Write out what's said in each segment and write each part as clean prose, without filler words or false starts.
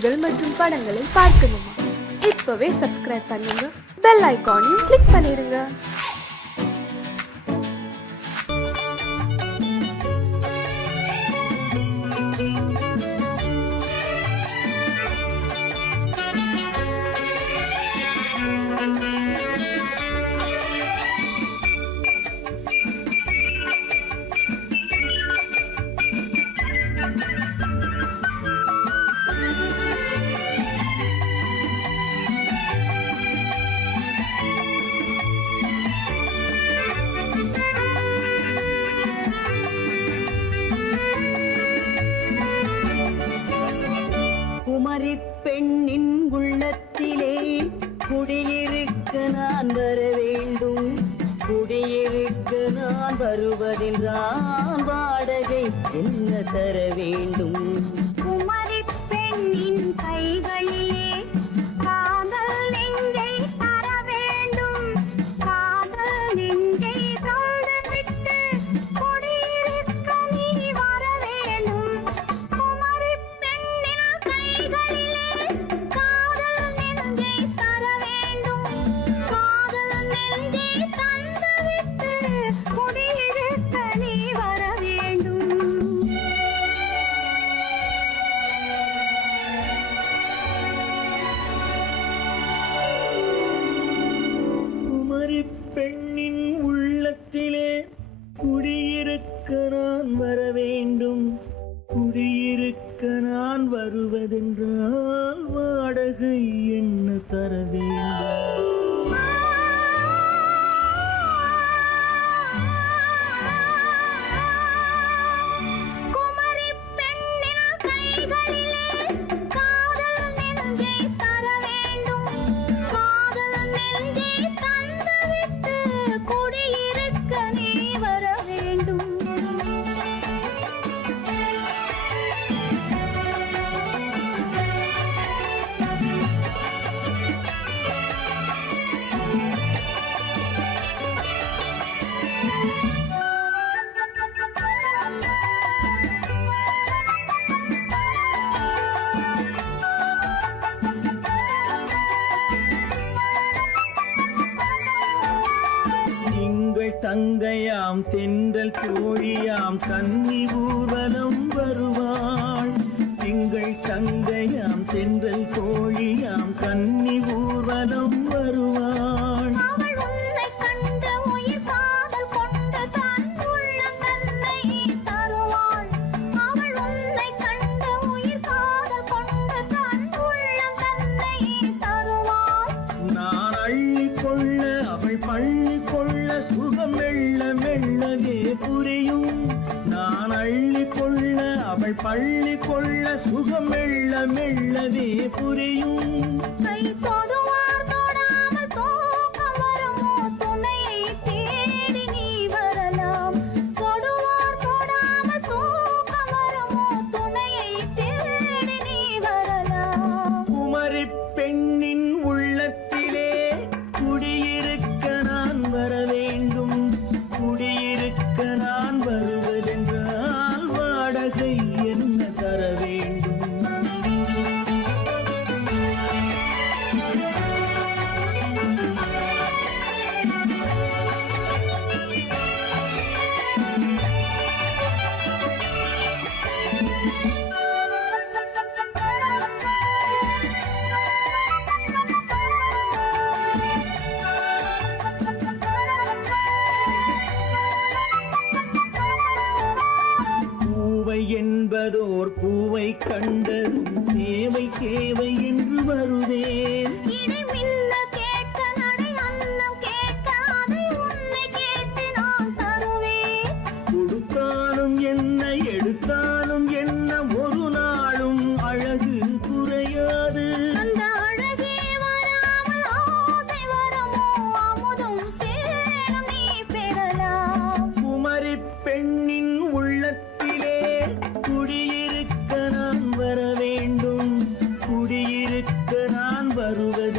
பாடல்கள் மற்றும் படங்களை பார்க்கணுமா? இப்பவே சப்ஸ்கிரைப் பண்ணுங்க, பெல் ஐகானையும் கிளிக் பண்ணிருங்க. பெண்ணின் உள்ளத்திலே குடியிருக்க நான் வர வேண்டும். குடியிருக்க நான் வருவதென்றால் வாடகை என்ன தர வேண்டும்? குமரி பெண்ணின் கைகளிலே காதல் நெஞ்சை தர வேண்டும். காதல் நெஞ்சை தந்துவிட்டு குடியிருக்க நீ வர வேண்டும். குமரி பெண்ணின் கைகளிலே காதல் நெஞ்சை தர வேண்டும். காதல் நெஞ்சை தந்துவிட்டு குடியிருக்க நீ வர வேண்டும். குமரி பெண்ணின் உள்ளத்திலே குடியிருக்க நான் வர வேண்டும். குடியிருக்க நான் வருவதென்றால் வாடகை என்ன தர வேண்டும்? குமரி பெண்ணின் கைகளிலே காதல் நெஞ்சை தர வேண்டும். காதல் நெஞ்சை தந்துவிட்டு குடியிருக்க நீ வர வேண்டும். திங்கள் தங்கையாம் தென்றல் தோழியாம் கன்னி ஊர்வலம் வருவாள். திங்கள் தங்கையாம் தென்றல் தோழியாம் கன்னி ஊர்வலம் வருவாள். அவள் உன்னை கண்டு உயிர் காதல் கொண்டு தன் உள்ளம் தன்னை தருவாள். அவள் உன்னை கண்டு உயிர் காதல் கொண்டு தன் உள்ளம் தன்னை தருவாள். நான் அள்ளி கொள்ள அவள் பள்ளி கொள்ள சுகம் மெல்ல மெல்லவே புரியும். நான் அள்ளி கொள்ள அவள் பள்ளி கொள்ள சுகம் மெல்ல மெல்லவே புரியும். கை தொடுவார் தொடாமல் தூக்கம் வருமோ? துணையை தேடி நீ வரலாம். தொடுவார் தொடாமல் தூக்கம் வருமோ? துணையை தேடி நீ வரலாம். குமரி பெண்ணின் உள்ளத்திலே குடியிருக்க நான் வர வேண்டும். குடியிருக்க நான் வருவதென்றால் வாடகை என்ன தர வேண்டும்? பூவை என்பதோர் பூவை கண்டதும் தேவை தேவை என்று வருவேன். இடி மின்ன கேட்க நடை அன்னம் கேட்க அதை உன்னை கேட்டு நான் தருவேன். கொடுத்தாலும் என்ன எடுத்தாலும் என்ன ஒரு நாளும் அழகு குறையாது. அந்த அழகே வராமல் ஆசை வரமோ? அமுதும் தேனும் நீ பெறலாம். குமரி பெண்ணின் உள்ளத்திலே குடியிருக்க நான் வர வேண்டும். குடியிருக்க நான் வருவது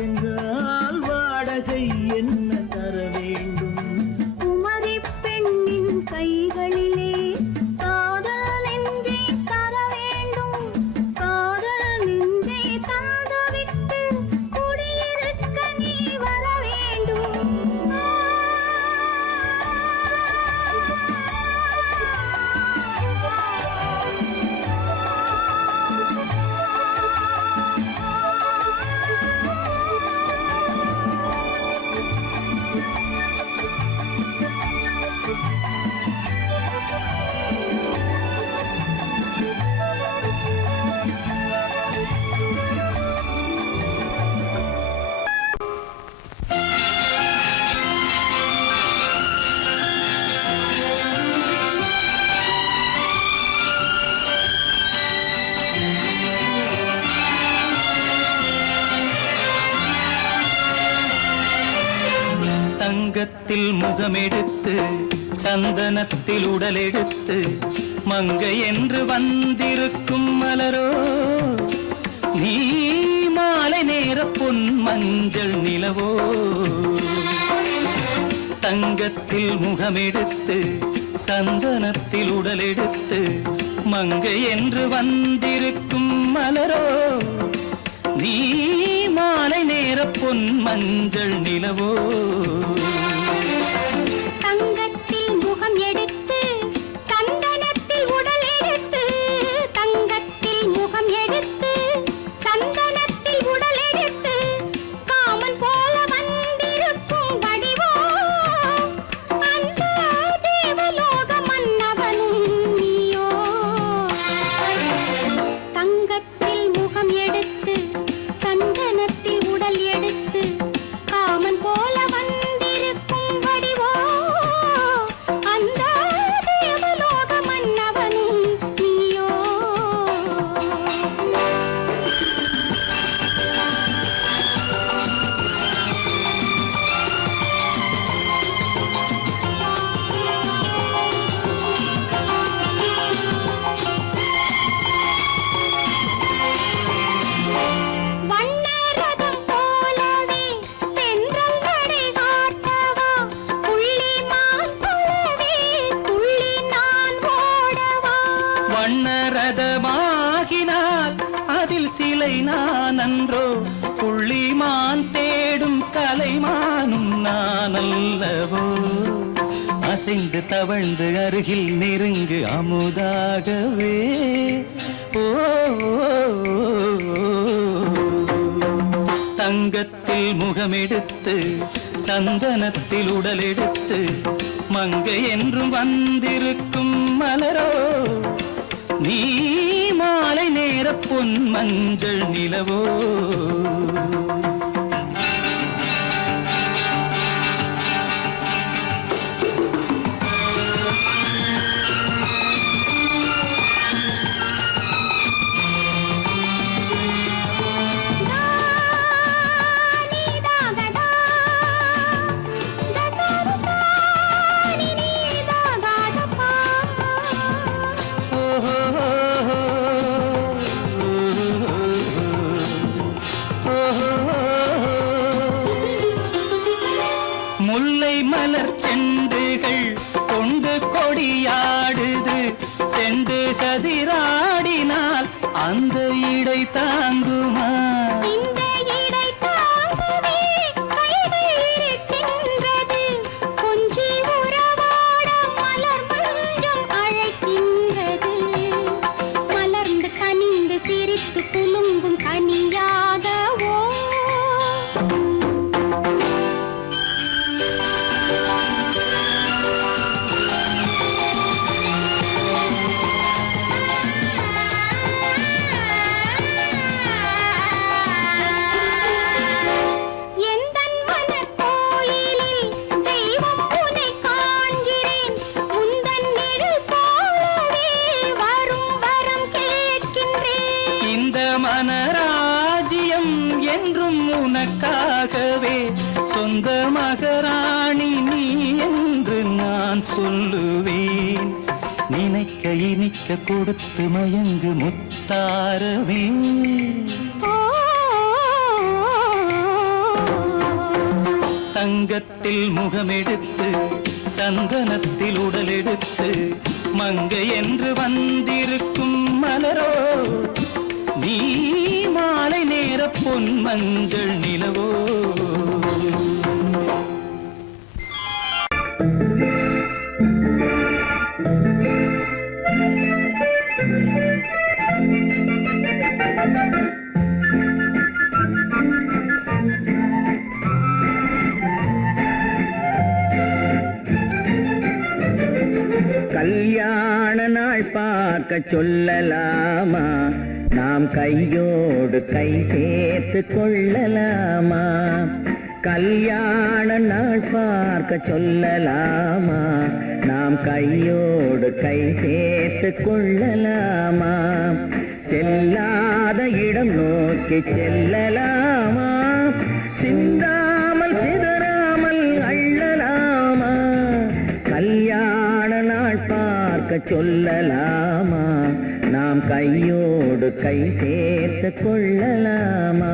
தங்கத்தில் முகமெடுத்து சந்தனத்தில் உடலெடுத்து மங்கை என்று வந்திருக்கும் மலரோ நீ மாலை நேர பொன் மஞ்சள் நிலவோ தங்கத்தில் முகமெடுத்து சந்தனத்தில் உடலெடுத்து மங்கை என்று வந்திருக்கும் மலரோ நீ மாலை நேர பொன் மஞ்சள் நிலவோ தங்கத்தில் முகம் எடுத்து சந்தனத்தில் உடல் எடுத்து தங்கத்தில் முகம் எடுத்து சந்தனத்தில் உடல் எடுத்து காமன் போல வந்திருக்கும் வடிவோ அந்த தேவலோக மன்னவனும் நீயோ தங்கத்தில் முகம் எடுத்து சந்தனத்தில் உடல் எடுத்து காமன் போல வந்திருக்கும் வடிவோ அந்த தேவலோக மன்னவனும் நீயோ வண்ணரதம் போலவே தென்றல் நடை காட்டவா புள்ளிமான் போலவே துள்ளி நான் ஓடவா வண்ணரதமாகினால் அதில் சிலை நான் அன்றோ புள்ளிமான் தேடும் கலைமானும் நான் அல்லவோ அசைந்து தவழ்ந்து அருகில் நெருங்கு அமுதாகவே ஓ தங்கத்தில் முகமெடுத்து சந்தனத்தில் உடலெடுத்து மங்கை என்றும் வந்திருக்கும் மலரோ நீ மாலை நேர பொன் மஞ்சள் நிலவோ முல்லை மலர் செண்டுகள் கொண்டு கொடியாடுது செண்டு சதிராடினால் அந்த இடை தாங்குமா இந்த இடை தாங்கவே கைகள் இருக்கின்றது கொஞ்சி உறவாட மலர் மஞ்சம் அழைக்கின்றது மலர்ந்து கனிந்து சிரித்து குலுங்கும் கனியாகவோ எந்தன் மனக்கோயிலில் தெய்வம் உன்னை காண்கிறேன் உந்தன் நிழல் போலவே வரும் வரம் கேட்கின்றேன் இந்த மனராஜ்யம் என்றும் உனக்காகவே சொந்த மகராணி நீ என்று நான் சொல்லுவேன் நினைக்க இனிக்க கொடுத்து மயங்கு முத்தாரவே தங்கத்தில் முகமெடுத்து சந்தனத்தில் உடலெடுத்து மங்கை என்று வந்திருக்கும் மலரோ நீ மாலை நேர பொன் மஞ்சள் நிலவோ கல்யாண நாள் பார்க்க சொல்லலாமா நாம் கையோடு கை சேர்த்து கொள்ளலாமா கல்யாண நாள் பார்க்க சொல்லலாமா நாம் கையோடு கை சேர்த்து கொள்ளலாமா செல்லாத இடம் நோக்கி செல்லலாமா சிந்தாமல் சிதறாமல் அள்ளலாமா சொல்லலாமா நாம் கையோடு கை சேர்த்து கொள்ளலாமா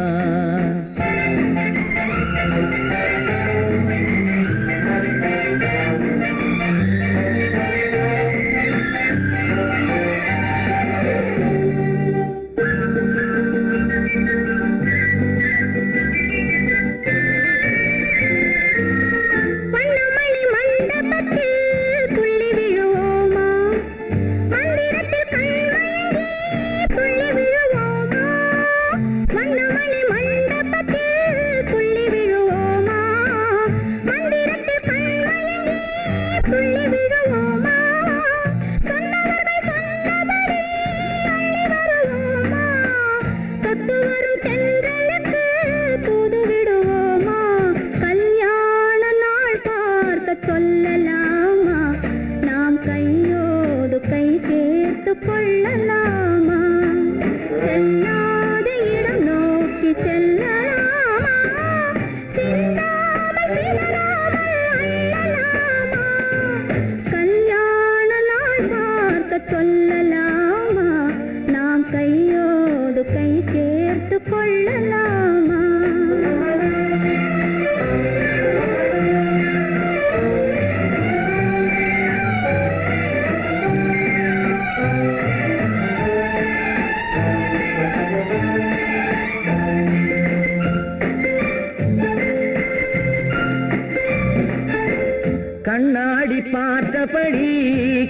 கண்ணாடி பார்த்தபடி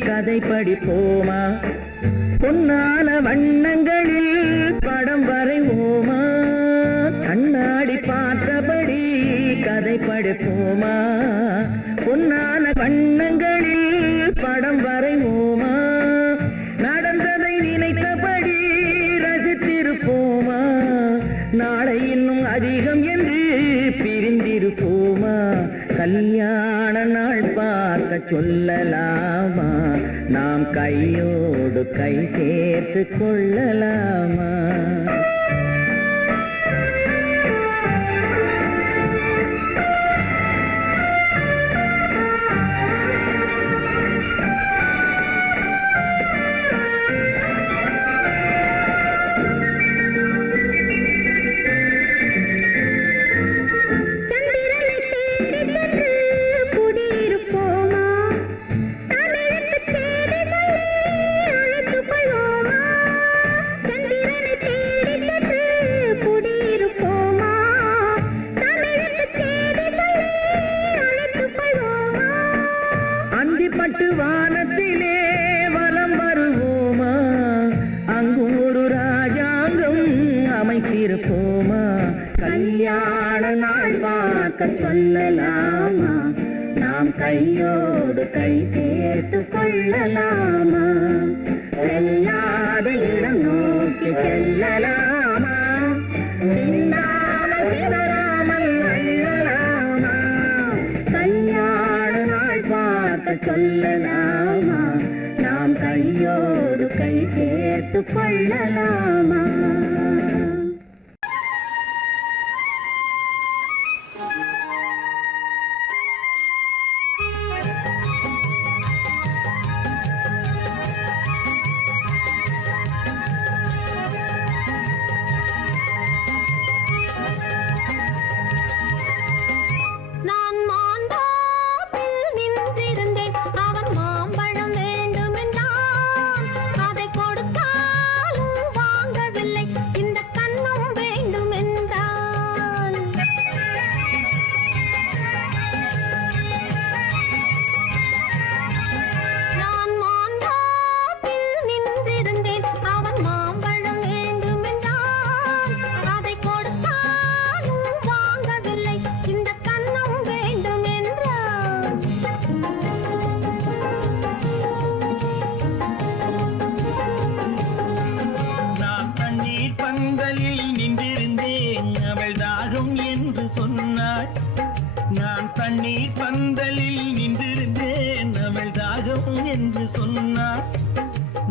கதை படிப்போமா பொன்னான வண்ணங்களில் படம் வரைவோமா கண்ணாடி பார்த்தபடி கதை படிப்போமா பொன்னான வண்ணங்களில் படம் வரைவோமா நடந்ததை நினைத்தபடி ரசித்திருப்போமா நாளை இன்னும் அதிகம் என்று பிரிந்திருப்போமா கல்யாண நாள் பார்க்க சொல்லலாமா நாம் கையோடு கை சேர்த்து கொள்ளலாமா பட்டு வானத்திலே வலம் வருவோமா அங்கும் ஒரு ராஜாங்கம் அமைத்திருப்போமா கல்யாண நாள் பார்க்க சொல்லலாமா நாம் கையோடு கை சேர்த்து கொள்ளலாமா செல்லாத இடம் நோக்கி செல்லலாமா சின்னாமல் சிதறாமல் அள்ளலாமா கல்யாண நாள் பார்க்க சொல்லலாமா நாம் கையோடு கை சேர்த்து கொள்ளலாமா நான் தண்ணீர் பந்தலில் நின்றிருந்தேன் அவள் தாகம் என்று சொன்னாள்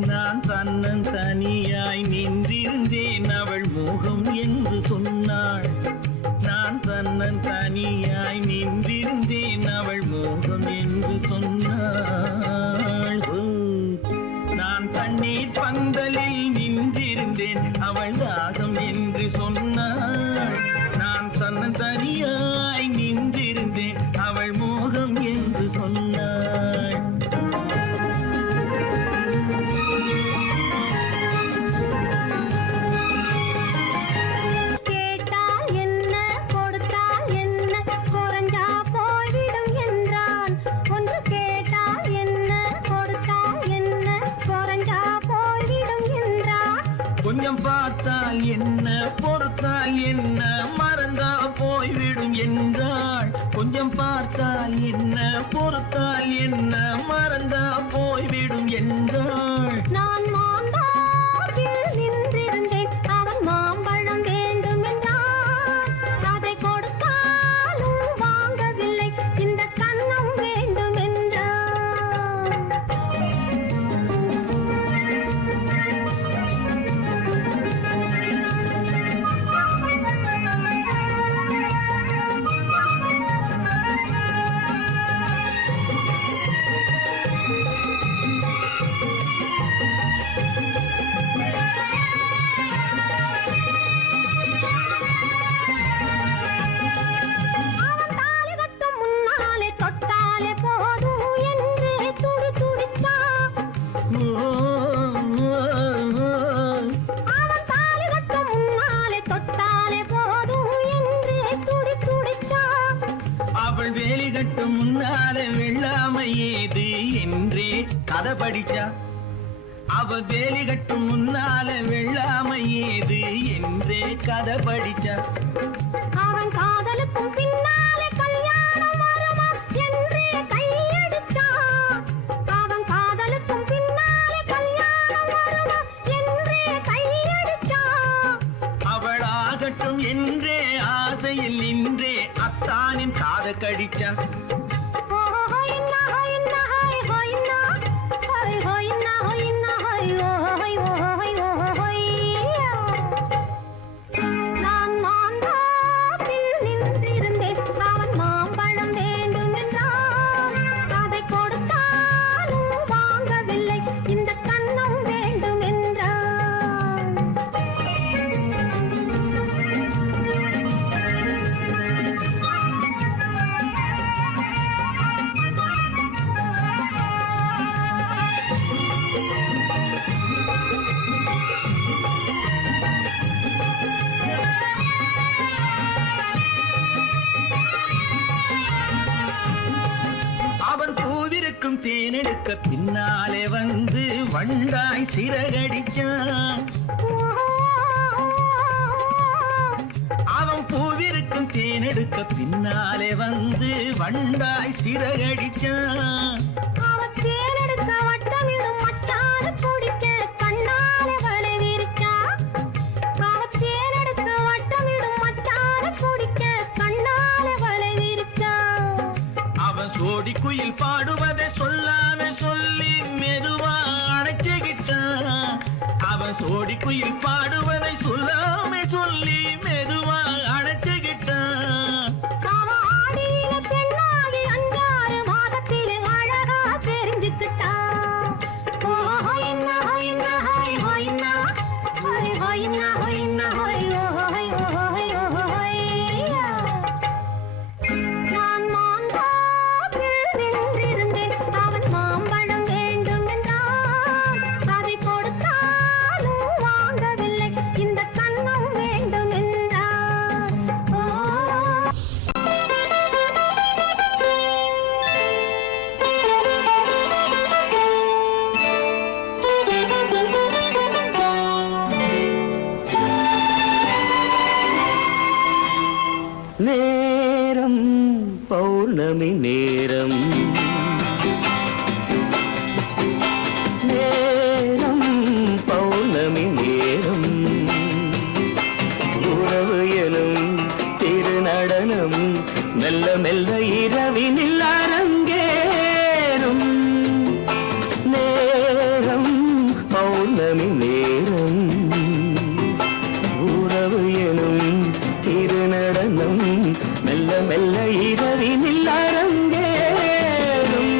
நான் தன்னன் தனியாய் நின்றிருந்தேன் அவள் மோகம் என்று சொன்னாள் நான் தன்னன் தனியாய் நின்றிருந்தேன் அவள் மோகம் என்று சொன்னாள் சொன்னாள். நான் தன்னந்தனியாய் நின்றிருந்தேன், அவள் மோகம் என்று சொன்னாள். கேட்டால் என்ன கொடுத்தால் என்ன குறைஞ்சா போய்விடும் என்றான். ஒன்று கேட்டால் என்ன கொடுத்தால் என்ன குறைஞ்சா போய்விடும் என்றான். கொஞ்சம் பார்த்தால் என்ன பொறுத்தால் என்ன மறந்தா போய்விடும் என்றாள். கொஞ்சம் பார்த்தால் என்ன பொறுத்தால் என்ன மறந்தா போய்விடும் என்றாள். நான் மாந்தாப்பில் நின்றிருந்தேன், அவன் மாம்பழம் வேண்டும் என்றான். அதை கொடுத்தாலும் வாங்கவில்லை, இந்த கன்னம் வேண்டும் என்றான். அவன் தாலி கட்டும் முன்னாலே தொட்டாலே போதும் என்று துடி துடித்தான். அவன் தாலி கட்டும் முன்னாலே தொட்டாலே போதும் என்று துடி துடித்தான். அவள் வேலி கட்டும் முன்னாலே வெள்ளாமை ஏது என்றே கதை படிச்சா. அவள் வேலி கட்டும் முன்னாலே வெள்ளாமை ஏது என்றே கதை படிச்சா. அவன் காதலுக்கும் பின்னாலே கல்யாணம் வருமா என்றே கையடித்தான். அவன் காதலுக்கும் பின்னாலே கல்யாணம் வருமா என்றே கையடித்தான். அவள் ஆகட்டும் என்றே ஆசையில் நின்றே அத்தானின் காத கடிச்சா. நான் மாந்தாப்பில் நின்றிருந்தேன், அவன் மாம்பழம் வேண்டும் என்றான். அதை கொடுத்தாலும் வாங்கவில்லை, இந்த கன்னம் வேண்டும் என்றான். அவன் பூவிருக்கும் தேனெடுக்க பின்னாலே வந்து வண்டாய் சிறகடிச்சான். அவன் பூவிருக்கும் தேனெடுக்க பின்னாலே வந்து வண்டாய் சிறகடிச்சான். அவன் தேனெடுக்க வட்டமிடும் மச்சான குடிக்க கண்ணாலே வலை விரிச்சான். அவன் தேனெடுக்க வட்டமிடும் மச்சான குடிக்க கண்ணாலே வலை விரிச்சான். அவன் சோடி குயில் பாடுவதை சொல்லாம சொல்லி மெதுவா அணைச்சுக்கிட்டான். அவன் சோடி குயில் பாடுவதை சொல்லாம சொல்லி மெதுவா அணைச்சுக்கிட்டான். அவன் ஆடியில பெண்ணாகி 5-6 மாதத்திலே அழகா தெரிஞ்சுக்கிட்டான். ஹொய்னா ஹொய்னா ஹொய் ஹொய்னா ஹொய் ஹொய்னா ஹொய்னா ஹொய் ஹொய் ஹொய் ஹொய்யா. நான் மாந்தாப்பில் நின்றிருந்தேன், அவன் மாம்பழம் வேண்டும் என்றான். அதை கொடுத்தாலும் வாங்கவில்லை, இந்த கன்னம் வேண்டும் என்றான். நேரம் பௌர்ணமி நேரம், நேரம் பௌர்ணமி நேரம், உறவு எனும் திருநடனம் மெல்ல மெல்ல இரவினில் அரங்கேறும். நேரம் பௌர்ணமி நேரம், உறவு எனும் திருநடனம் மெல்ல மெல்ல இரவினில் அரங்கேறும்.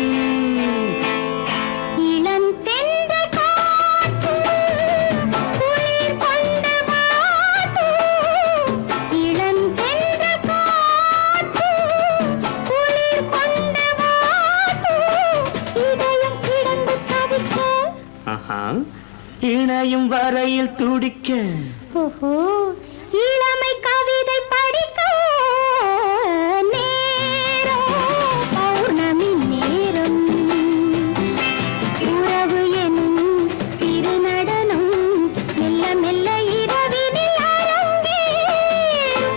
இளம் தென்றல் காற்று குளிர் கொண்ட வாட்டு நனையும் வரையில் துடிக்க ஓஹோ இளமை கவிதை படிக்க நேரம் பௌர்ணமி நேரம் உறவு எனும் திருநடனம் மெல்ல மெல்ல இரவினில் அரங்கேறும்.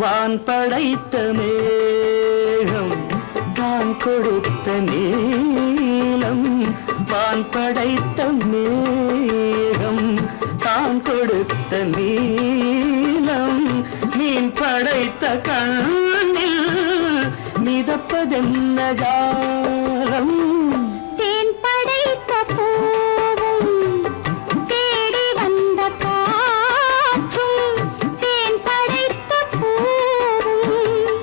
வான் படைத்த மேகம் தான் கொடுத்த நீலம் வான் படைத்த மேகம் தான் கொடுத்த நீலம் மீன் படைத்த கண்ணில் மிதப்பதென்ன ஜாலம் தேன் படைத்த பூவும் தேடி வந்த காற்றும் தேன் படைத்த பூவும்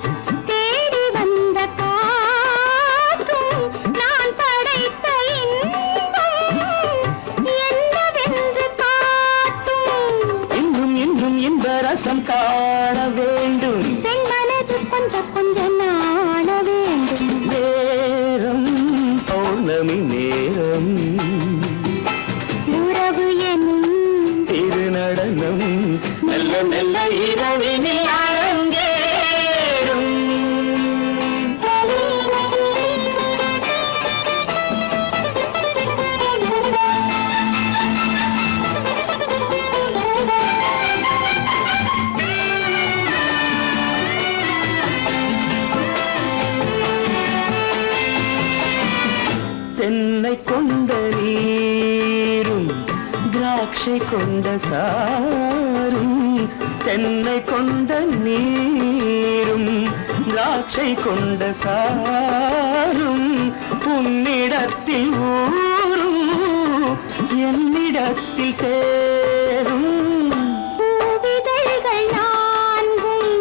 தேடி வந்த காற்றும் நான் படைத்த இன்பம் என்னவென்று காட்டும். இன்னும் இன்னும் இந்த ரசம் காண வேண்டும் பெண் மனது கொஞ்சம் கொஞ்சம் நாண வேண்டும். நேரம் பௌர்ணமி நேரம் உறவு எனும் திருநடனம் மெல்ல மெல்ல இரவினில் அரங்கேறும். தென்னை கொண்ட நீரும் திராட்சை கொண்ட சாரும் தென்னை கொண்ட நீரும் திராட்சை கொண்ட சாரும் உன்னிடத்தில் ஊரும் என்னிடத்தில் சேரும் பூவிதழ்கள் நான்கும்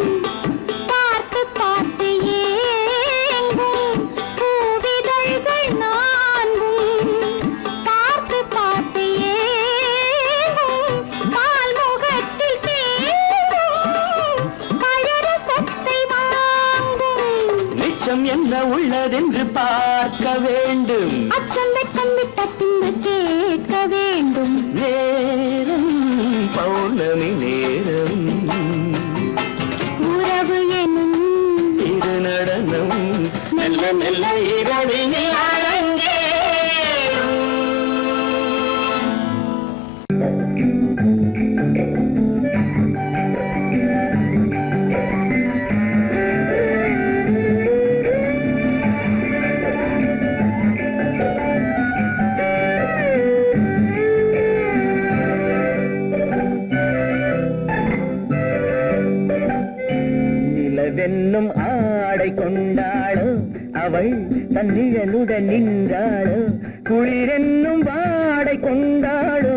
பார்த்து பார்த்து ஏங்கும். பூவிதழ்கள் நான்கும் பார்த்து பார்த்து ஏங்கும். பால்முகத்தில் தேங்கும் பழரசத்தை வாங்கும். நிச்சம் என்ன உள்ளதென்று பார்க்க வேண்டும் அச்சம் வெச்சம் விட்ட பின்பு கேட்க வேண்டும். நேரம் பௌர்ணமி நேரம் உறவு எனும் திருநடனம் மெல்ல மெல்ல இரவினில் அரங்கேறும். நிலவென்னும் ஆடை கொண்டாளோ அவள் தன்னிழலுடன் நின்றாளோ குளிரென்னும் வாடை கொண்டாளோ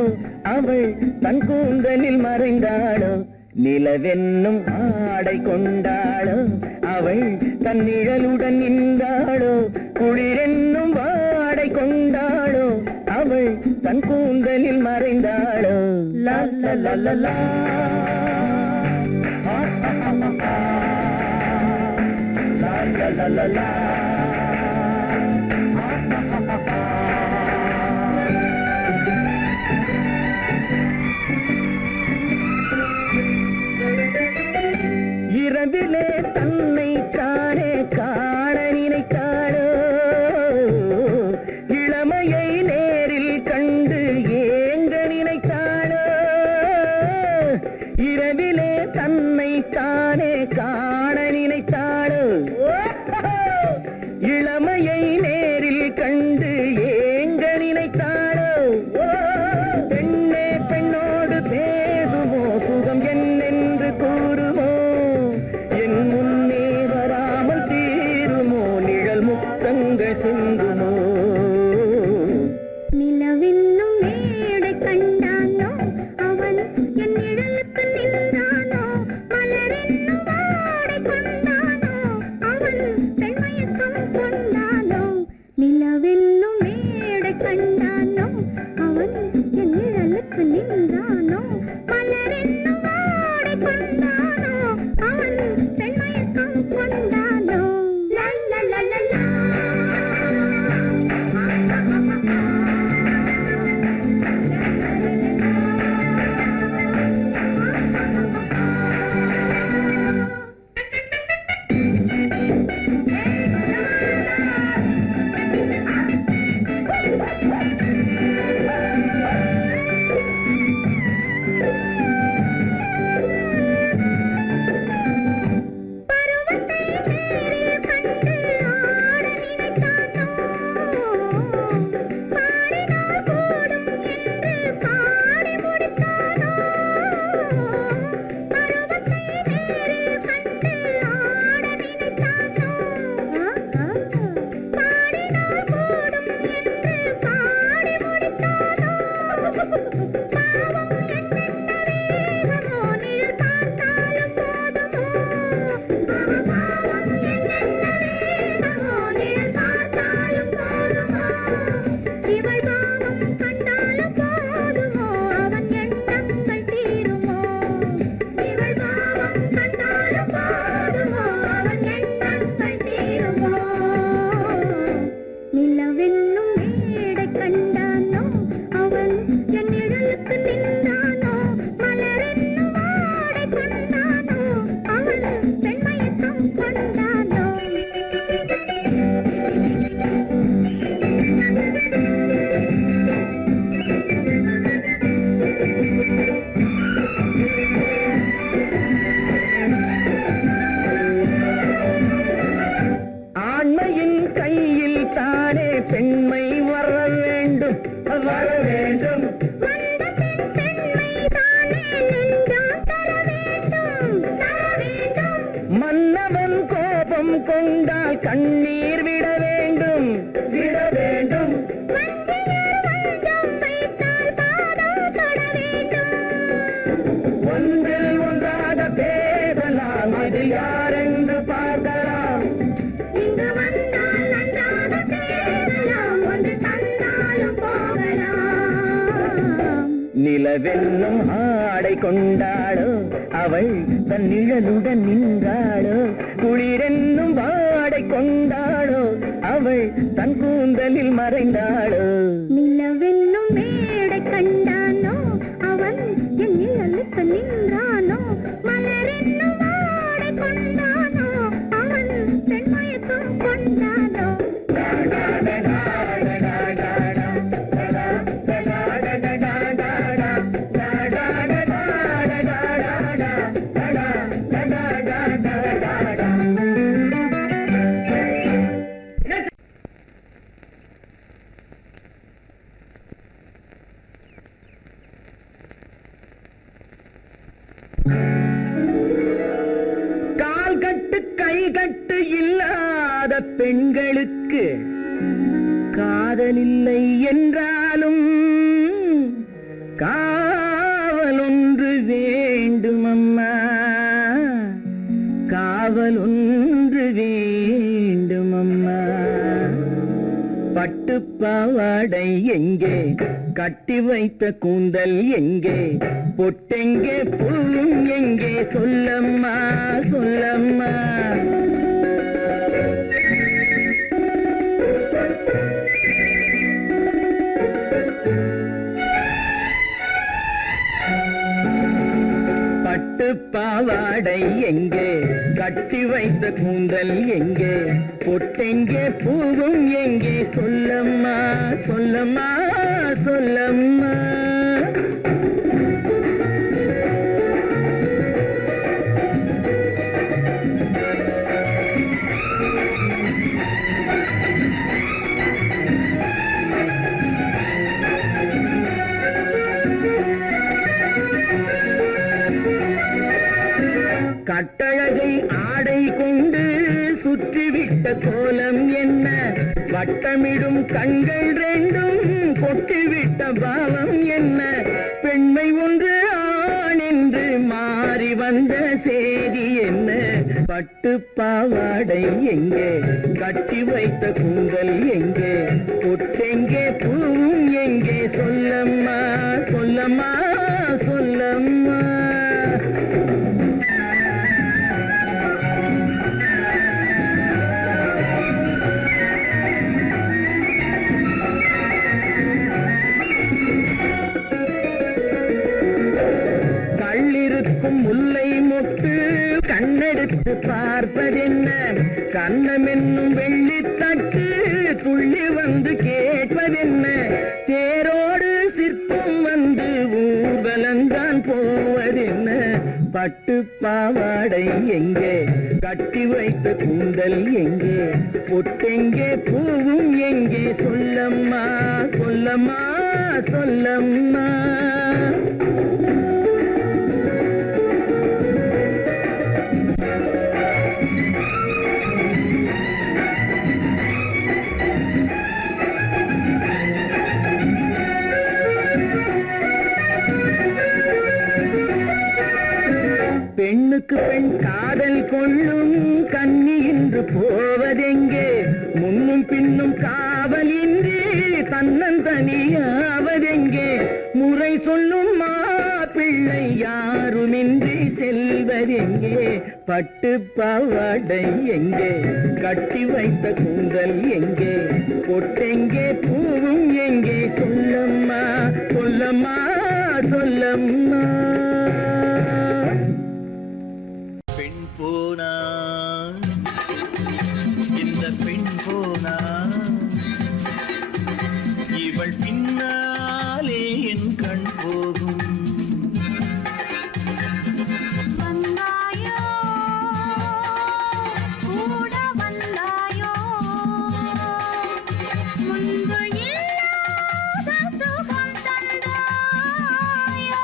அவள் தன் கூந்தலில் மறைந்தாளோ நிலவென்னும் ஆடை கொண்டாளோ அவள் தன் நிழலுடன் நின்றாளோ குளிரென்னும் வாடை கொண்டாளோ அவள் தன் கூந்தலில் மறைந்தாளோ லா லா லா லா லா. La la la la. இரவிலே தன்னை காணே காண நினைத்தாளோ இளமையை நேரில் கண்டு ஏங்க நினைத்தாளோ இரவிலே தன்னை காணே காண நினைத்தாளோ இளமையை நேரில் கண்டு ஏங்க நினைத்தாளோ பெண்ணே பெண்ணோடு பேசுமோ சுகம் என்னென்று கூறுமோ என் முன்னே வராமல் தீருமோ நிழல் முத்தங்கள் சிந்துமோ நிலவென்னும் மேடை கண்டானோ கொண்டானோ அவன் பெண்மயக்கம் கொண்டானோ லல்லலலலா பெண்மை வர வேண்டும் வர வேண்டும் மன்னவன் கோபம் கொண்டால் கண்ணீர் விட வேண்டும் விட வேண்டும் ஒன்றில் ஒன்றாக பேசலாம் அது யாரென்று பார்க்கலாம் நிலவென்னும் ஆடை கொண்டாளோ அவள் தன் நிழலுடன் நின்றாளோ குளிரென்னும் வாடை கொண்டாளோ அவள் தன் கூந்தலில் மறைந்தாளோ நிலவென்னும் மேடை கண்டானோ அவன் என் நிழலுக்கு நின்றானோ மலரென்னும் வாடை கொண்டானோ அவன் பெண்மயக்கம் கொண்டானோ கால் கட்டு கை கட்டு இல்லாத பெண்களுக்கு காதலில்லை என்றாலும் காவல் ஒன்று வேண்டும் அம்மா காவல் ஒன்று வேண்டும் அம்மா பட்டு பாவாடை எங்கே கட்டி வைத்த கூந்தல் எங்கே பொட்டெங்கே பூவும் எங்கே சொல்லம்மா சொல்லம்மா பட்டு பாவாடை எங்கே கட்டி வைத்த கூந்தல் எங்கே பொட்டெங்கே பூவும் எங்கே சொல்லம்மா சொல்லம்மா சொல்லம்மா கட்டழகை ஆடை கொண்டு சுற்றிவிட்ட கோலம் என்ன வட்டமிடும் கண்கள் ரெண்டும் கொட்டிவிட்ட பாவம் என்ன பெண்மை ஒன்று ஆண் என்று மாறி வந்த செய்தி என்ன பட்டு பாவாடை எங்கே கட்டி வைத்த கூந்தல் எங்கே பொட்டெங்கே பூவும் எங்கே சொல்லம்மா சொல்லம்மா சொல்லம்மா கண்ணெடுத்து பார்ப்பதென்ன கண்ணம் என்னும் வெள்ளித்தட்டு துள்ளி வந்து கேட்பதென்ன தேரோடு சிற்பம் வந்து ஊர்வலந்தான் போவதென்ன பட்டு பாவாடை எங்கே கட்டி வைத்த கூந்தல் எங்கே பொட்டெங்கே பூவும் எங்கே சொல்லம்மா சொல்லம்மா சொல்லம்மா பெண்ணுக்கு பெண் காதல் கொள்ளும் கன்னி இன்று போவதெங்கே முன்னும் பின்னும் காவலின்றி தன்னந்தனியாவதெங்கே முறை சொல்லும் மாப்பிள்ளை யாருமின்றி செல்வதெங்கே பட்டு பாவாடை எங்கே கட்டி வைத்த கூந்தல் எங்கே பொட்டெங்கே பூவும் எங்கே சொல்லம்மா சொல்லம்மா சொல்லம்மா பெண் போனா இந்த பெண் போனா இவள் பின்னாலே என் கண் போகும் வந்தாயோ கூட வந்தாயோ முன்பு இல்லாத சுகம் தந்தாயோ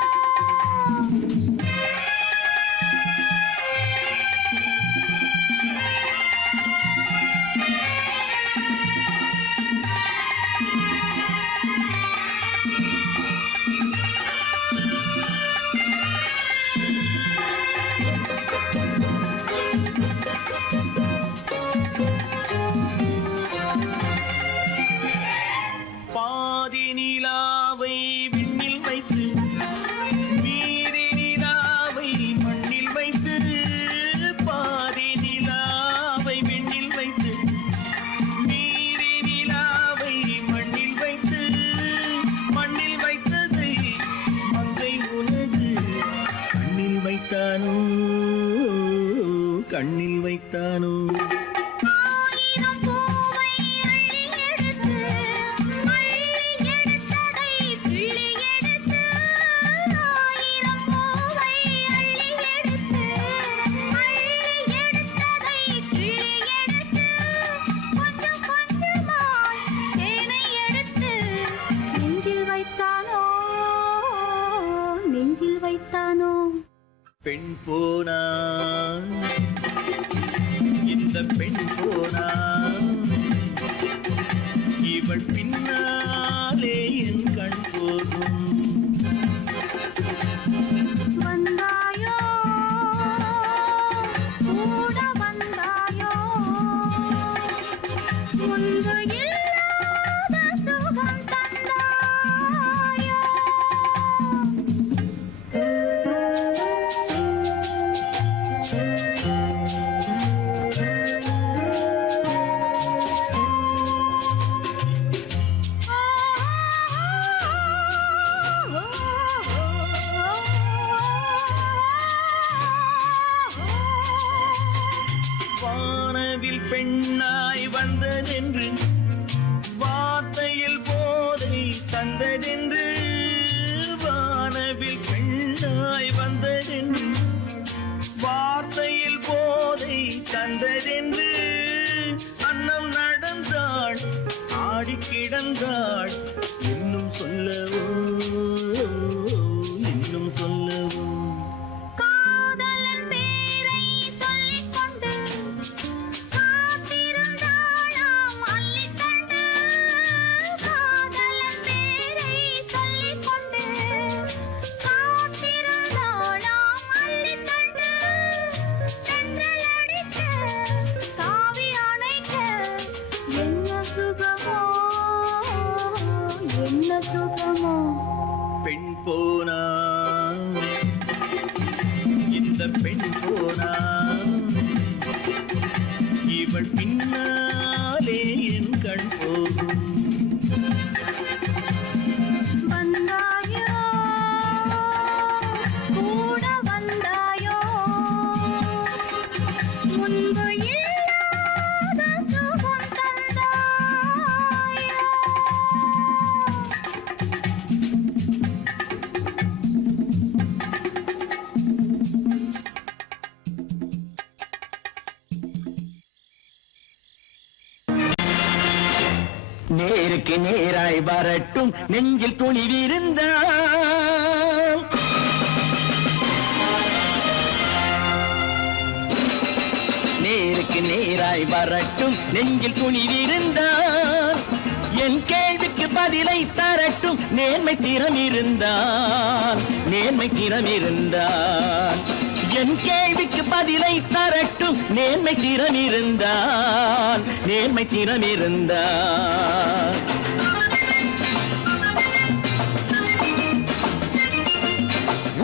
பாதி நிலாவை விண்ணில் வைத்து மீதி நிலாவை மண்ணில் வைத்து பாதி நிலாவை விண்ணில் வைத்து மீதி நிலாவை மண்ணில் வைத்து மண்ணில் வைத்ததை மங்கை உனது கண்ணில் வைத்தானோ கண்ணில் வைத்தானோ ஆயிரம் பூவை அள்ளி எடுத்து எடுத்ததை கிள்ளி எடுத்து ஆயிரம் பூவை அள்ளி எடுத்து எடுத்ததை கிள்ளி எடுத்து கொஞ்சம் கொஞ்சமாய் தேனை எடுத்து நெஞ்சில் வைத்தானோ நெஞ்சில் வைத்தானோ பெண் போனா இந்த பெண் போனா இவள் பின்னாலே என் கண் போகும் வந்தாயோ கூட வந்தாயோ முன்பு இல்லாத சுகம் தந்தாயோ வானவில் பெண்ணாய் வந்ததென்று வார்த்தையில் போதை தந்ததென்று வானவில் பெண்ணாய் வந்ததென்று வார்த்தையில் போதை தந்ததென்று அன்னம் நடந்தாள் ஆடி கிடந்தாள் இன்னும் சொல்லவோ இன்னும் சொல்லவோ காதலன் பேரை சொல்லிக் கொண்டு காத்திருந்தாளாம் அள்ளித்தண்டு காதலன் பேரை சொல்லிக் கொண்டு காத்திருந்தாளாம் அள்ளித்தண்டு தென்றல் அடிக்க தாவி அணைக்க என்ன சுகமோ என்ன சுகமோ பெண் போனா இந்த பெண் போனா இவள் பின்னாலே என் கண் போகும் வந்தாயோ கூட வந்தாயோ நேருக்கு நேராய் வரட்டும் நெஞ்சில் துணிவிருந்தால் நேருக்கு நேராய் வரட்டும் நெஞ்சில் துணிவிருந்தால் என் கேள்விக்கு பதிலை தரட்டும் நேர்மை திறம் இருந்தால் என் கேள்விக்கு பதிலை தரட்டும் நேர்மை திறம் இருந்தால்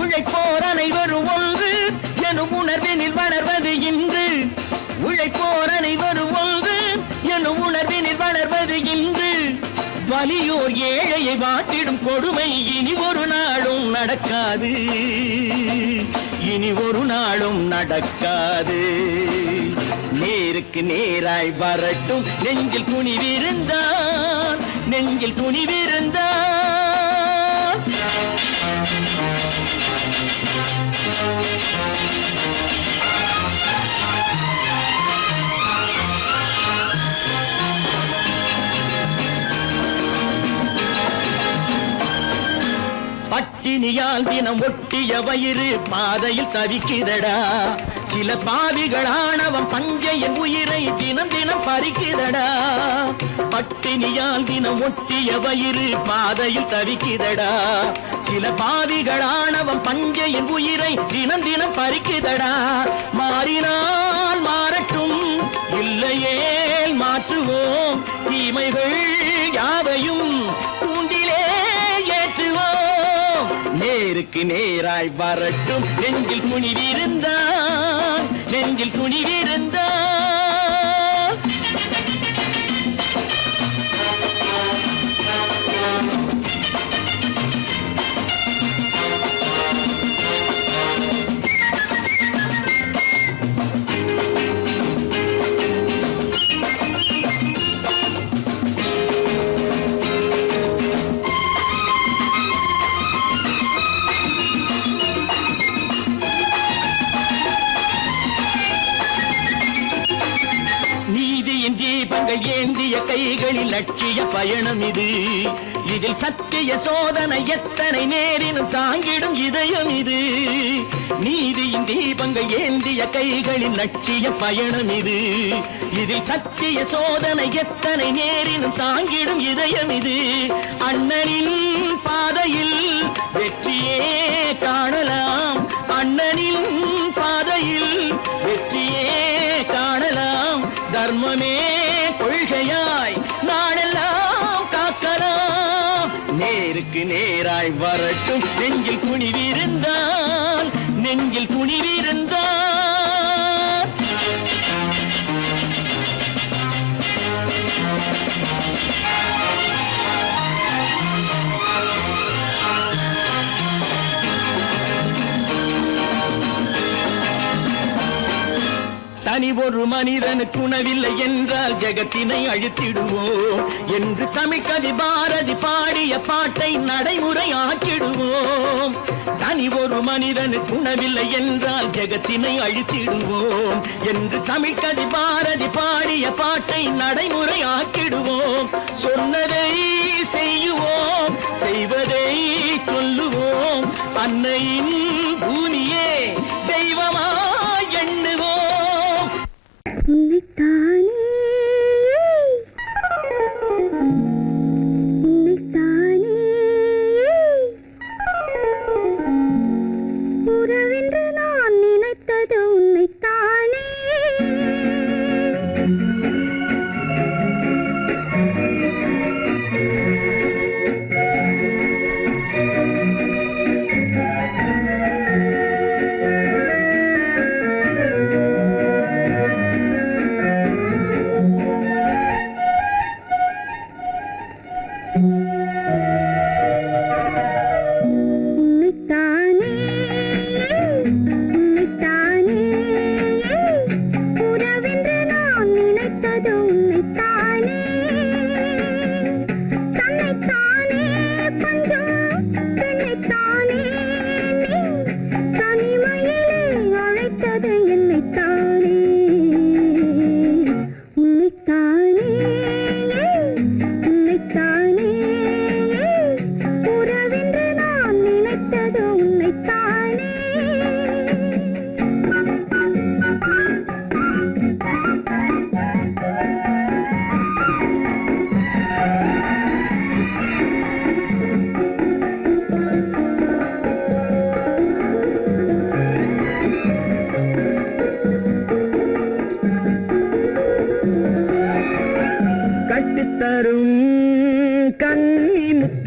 உழைப்போர் அனைவரும் ஒன்று எனும் உணர்வினில் வளர்வது இன்று உழைப்போர் அனைவரும் ஒன்று எனும் உணர்வினில் வளர்வது இன்று வலியோர் ஏழையை வாட்டிடும் கொடுமை இனி ஒரு நாளும் நடக்காது நேருக்கு நேராய் வரட்டும் நெஞ்சில் துணிவிருந்தால் பட்டினியால் தினம் ஒட்டிய வயிறு பாதையில் தவிக்குதடா சில பாவிகள் ஆணவம் பஞ்சையின் உயிரை தினம் தினம் பறிக்குதடா பட்டினியால் தினம் ஒட்டிய வயிறு பாதையில் தவிக்குதடா சில பாவிகள் ஆணவம் பஞ்சையின் உயிரை தினம் தினம் பறிக்குதடா மாறினால் மாறட்டும் இல்லையே மாற்றுவோம் தீமைகள் யாவையும் தூண்டிலே ஏற்றுவோம் நேருக்கு நேராய் வரட்டும் நெஞ்சில் துணிவிருந்தால் தீபங்கள் ஏந்திய கைகளில் லட்சிய பயணம் இது இதில் சத்திய சோதனை எத்தனை நேரினும் தாங்கிடும் இதயம் இது நீதியின் தீபங்கள் ஏந்திய கைகளில் லட்சிய பயணம் இது இதில் சத்திய சோதனை எத்தனை நேரினும் தாங்கிடும் இதயம் இது அண்ணனின் பாதையில் வெற்றியே காணலாம் அண்ணனின் பாதையில் வெற்றியே காணலாம் தர்மமே கொள்கையாய் நாளெல்லாம் காக்கலாம் நேருக்கு நேராய் வரட்டும் நெஞ்சில் துணிவிருந்தால் தனி ஒரு மனிதனுக்கு உணவில்லை என்றால் ஜெகத்தினை அழித்திடுவோம் என்று தமிழ்கவி பாரதி பாடிய பாட்டை நடைமுறையாக்கிடுவோம் தனி ஒரு மனிதனுக்கு உணவில்லை என்றால் ஜெகத்தினை அழித்திடுவோம் என்று தமிழ்கவி பாரதி பாடிய பாட்டை நடைமுறையாக்கிடுவோம் சொன்னதை செய்யுவோம் செய்வதை சொல்லுவோம் அன்னையின் பூமியே தெய்வமா எண்ணுவோம் உறவென்று நான் நினைத்தது உன்னைத்தானே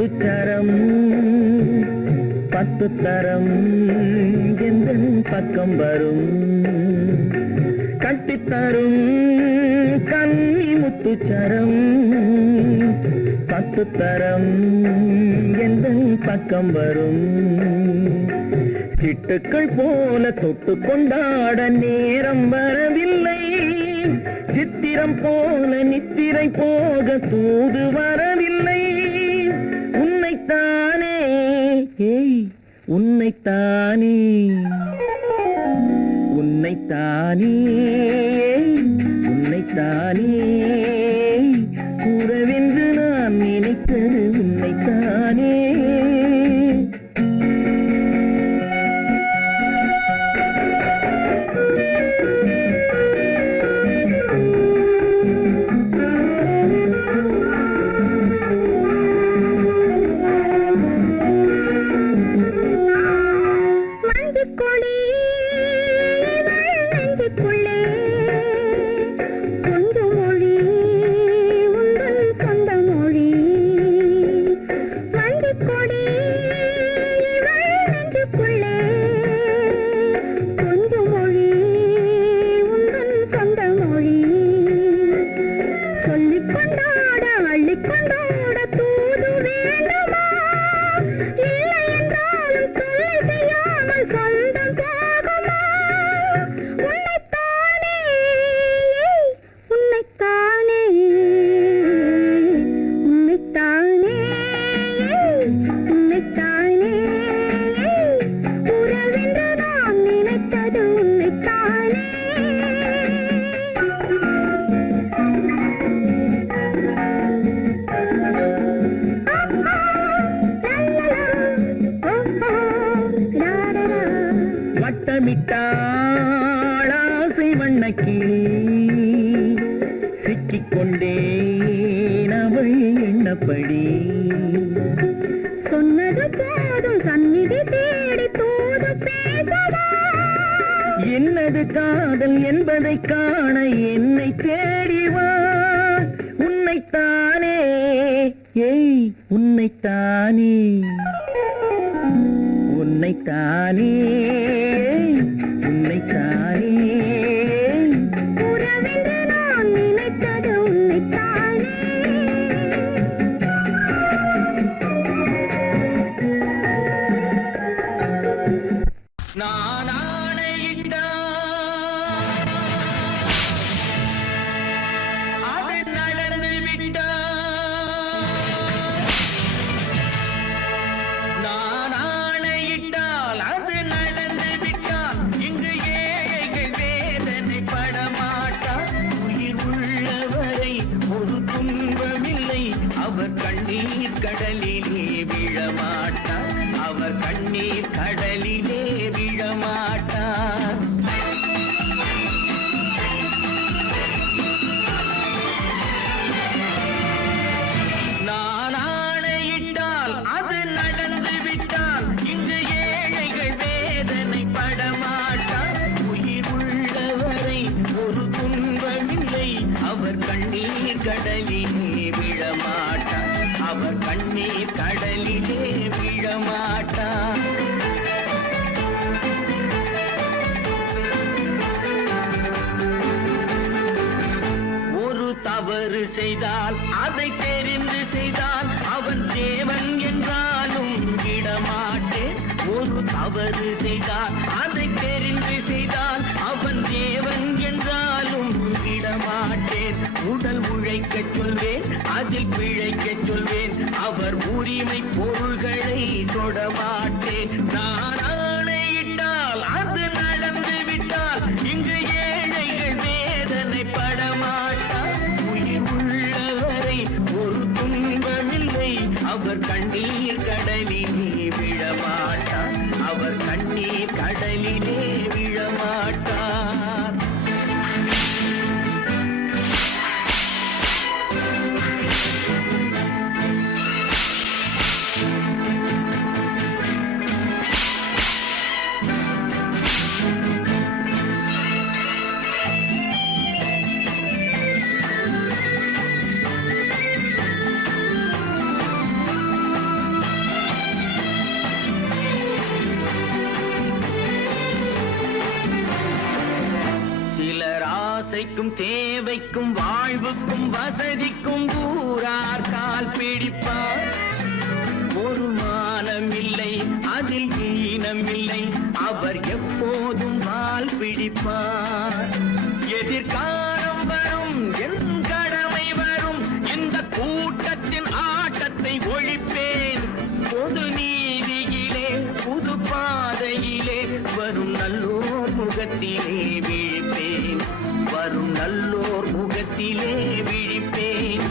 முத்துச்சரம் 10 தரம் எந்தன் பக்கம் வரும் கட்டித்தரும் கன்னி முத்துச்சரம் 10 தரம் எந்தன் பக்கம் வரும் சிட்டுக்கள் போல தொட்டு கொண்டாட நேரம் வரவில்லை சித்திரம் போல நித்திரை போக தூது வரவில்லை உன்னைத்தானே ஏய் உன்னைத்தானே உன்னைத்தானே உன்னைத்தானே கூறவென்று நான் நினைத்தது உன்னைத்தானே வட்டமிட்டாளாசை வண்ணக்கிளி சிக்கிக்கொண்டேன் அவள் எண்ணப்படி சொன்னது போதும் சந்நிதி தேடி தூது பேசவா என்னது காதல் என்பதை காண என்னை தேடிவா உன்னைத்தானே ஏய் உன்னைத்தானே உன்னைத்தானே உன்னைத்தானே உறவென்று நான் நினைத்தது உன்னைத்தானே நான் ஆணையிட்டால் அது நடந்து விட்டால் நான் ஆணையிட்டால் அது நடந்து விட்டால் இங்கு ஏழைகள் வேதனை படமாட்டார் உயிர் உள்ளவரை ஒரு துன்பமில்லை அவர் கண்ணீர் கடலிலே விழமாட்டார் அவர் கண்ணீர் கடலிலே விழமாட்டார் நான் ஆணையிட்டால் அது நடந்து விட்டால் இங்கு ஏழைகள் வேதனை படமாட்டார் உயிர் உள்ளவரை ஒரு துன்பமில்லை அவர் கண்ணீர் கடலிலே விழமாட்டார் அவர் கண்ணீர் கடலிலே விழமாட்டார் ஒரு தவறு செய்தால் அதை தெரிந்து செய்தால் அவன் தேவன் என்றாலும் விடமாட்டேன் ஒரு தவறு செய்தால் அதை தெரிந்து செய்தால் அவன் தேவன் என்றாலும் விடமாட்டேன் உடல் உழைக்கச் சொல்வேன் அதில் பிழைக்கச் சொல்வேன் அவர் உரிமை பொருள்களை தொடமாட்டேன் நான் ஆணையிட்டால் அது நடந்து விட்டால் இங்கு ஏழைகள் வேதனை படமாட்டார் உயிர் உள்ளவரை ஒரு துன்பமில்லை அவர் கண்ணீர் கடலிலே விழமாட்டார் அவர் கண்ணீர் கடலிலே விழமாட்டார் ஆசைக்கும் தேவைக்கும் வாழ்வுக்கும் வசதிக்கும் ஊரார் கால் பிடிப்பார். ஒரு மானமில்லை அதில் ஈனமில்லை, அவர் எப்போதும் வால் பிடிப்பார். எதிர்காலம் வரும் என் கடமை வரும், இந்த கூட்டத்தின் ஆட்டத்தை ஒழிப்பேன். பொது நீதியிலே புது பாதையிலே வரும் நல்லோர் முகத்திலே விழிப்பேன். வரும் நல்லோர் முகத்திலே விழிப்பேன்.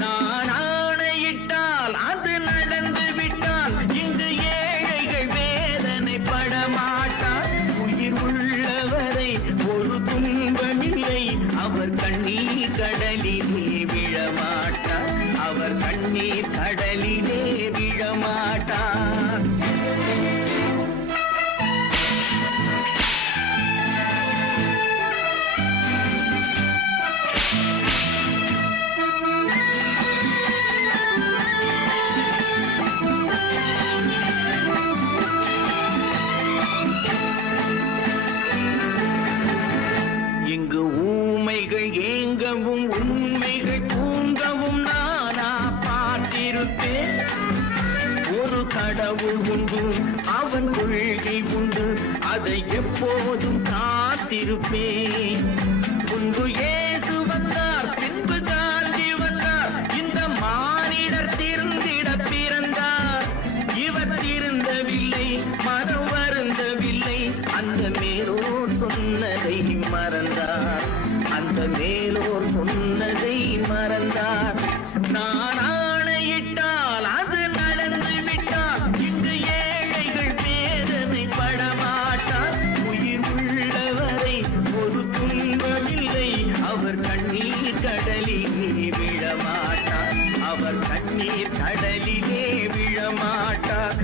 நான் ஆணையிட்டால் அது நடந்து விட்டால் இங்கு ஏழைகள் வேதனை படமாட்டார். உயிர் உள்ளவரை ஒரு துன்பமில்லை, அவர் கண்ணீர் கடலிலே விழமாட்டார். அவர் கண்ணீர் கடலிலே விழமாட்டார். இங்கு ஊமைகள் ஏங்கவும் உண்மைகள் தூங்கவும் நானா பார்த்திருப்பேன். ஒரு கடவுள் உண்டு, அவன் கொள்கை உண்டு, அதை எப்போதும் காத்திருப்பேன். முன்பு இயேசு வந்தார், பின்பு காந்தி வந்தார், இந்த மானிடர் திருந்திட பிறந்தார். இவர் திருந்தவில்லை, மனம் வருந்தவில்லை, அந்த மேலோர் சொன்னதை மறந்தார். அந்த மேலோர் சொன்னதை மறந்தார். நான் ஆணையிட்டால் அது நடந்து விட்டால் இன்று ஏழைகள் வேதனை படமாட்டார். உயிர் உள்ளவரை ஒரு துன்பமில்லை, அவர் கண்ணீர் கடலிலே விழமாட்டார். அவர் கண்ணீர் கடலிலே விழமாட்டார்.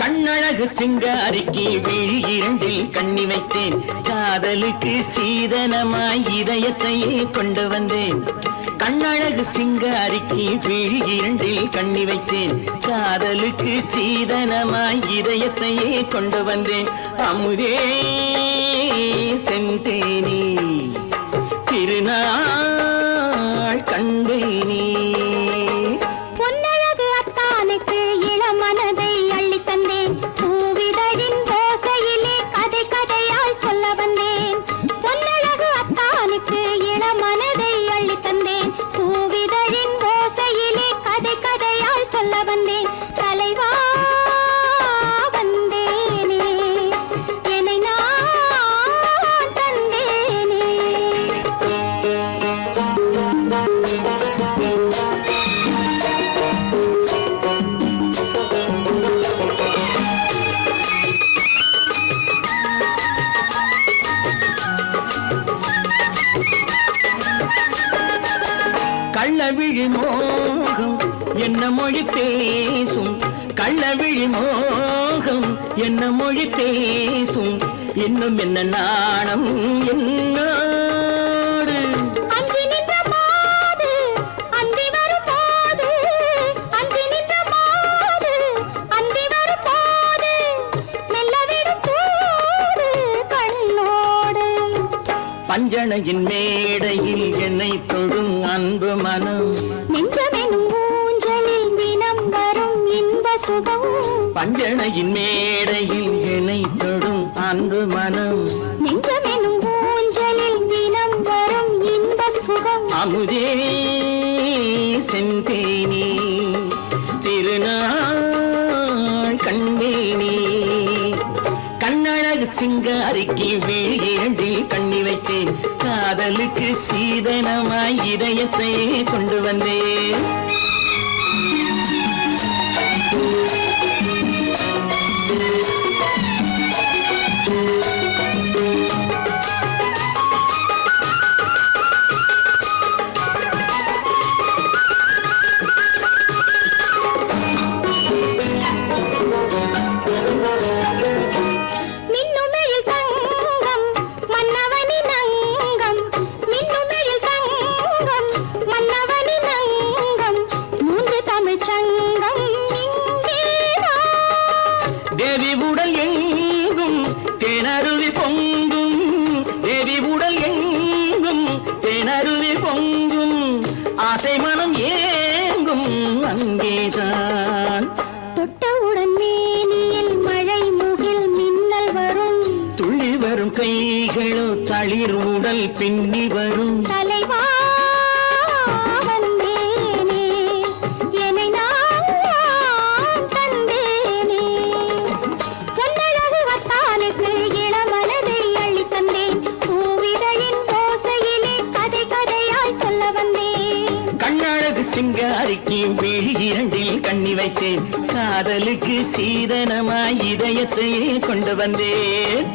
கண்ணழகு சிங்காரிக்கு விழி இரண்டில் கண்ணி வைத்தேன். காதலுக்கு சீதனமாய் இதயத்தையே கொண்டு வந்தேன். கண்ணழகு சிங்காரிக்கு விழி இரண்டில் கண்ணி வைத்தேன். காதலுக்கு சீதனமாய் இதயத்தையே கொண்டு வந்தேன். அமுதே செந்தேனே திருநாள் கண்டேனே. பொன்னழகு அத்தானுக்கு இளமனதை அள்ளி தந்தேன். பூவிதழின் ஓசையிலே கதை கதையாய் சொல்ல வந்தேன். பொன்னழகு அத்தானுக்கு இளமனதை அள்ளி தந்தேன். பூவிதழின் ஓசையிலே கதை கதையாய் சொல்ல வந்தேன். தலைவா வந்தேனே, என்னை நான் தந்தேனே. கள்ளவிழி மோகம் என்ன மொழி பேசும். கள்ளவிழி மோகம் என்ன மொழி பேசும். இன்னும் என்ன நாணம் என்னோடு. அஞ்சி நின்ற மாது அந்தி வரும் போது, அஞ்சி நின்ற மாது அந்தி வரும் போது, மெல்ல விடும் தூது கண்ணோடு. பஞ்சணையின் மேடையில் என்னை தொடும் அன்பு மனம். நெஞ்சமெனும் ஊஞ்சலில் தினம் வரும் இன்ப சுகம். பஞ்சணையின் மேடையில் என்னை தொடும் அன்பு மனம். நெஞ்சமெனும் ஊஞ்சலில் தினம் வரும் இன்ப சுகம். அமுதே செந்தேனே திருநாள் கண்டேனே. கண்ணழகு கண்ணழகு சிங்காரிக்கு விழியில் கண்ணி வைத்தேன் காதலுக்கு சீதனமாய் இதயத்தை கொண்டு வந்தேன் மின்னுமெழில் தங்கம் மன்னவனின் அங்கம் மின்னுமெழில் தங்கம் மன்னவனின் அங்கம் மூன்று தமிழ்ச் சங்கம் இங்கேதான் தேவி உடல் எங்கும் தேனருவி பொங்கும் தேவி உடல் எங்கும் தேனருவி பொங்கும் ஆசை மனம் ஏங்கும் அங்கேதான் தொட்டவுடன் மேனியில் மழை முகில் மின்னல் வரும் துள்ளி வரும் கைகளோ தளிர் உடல் பின்னி வரும் தலைவா வந்தேனே என்னை நான் தந்தேனே பொன்னழகு வத்தானுக்கு இளமனதை அள்ளித் தந்தேன் பூவிதழின் ஓசையிலே கதை கதையாய் சொல்ல வந்தேன் கண்ணழகு சிங்காரிக்கு விழியில் கண்ணி வைத்தேன் காதலுக்கு சீதனமாய் இதயத்தை கொண்டு வந்தேன்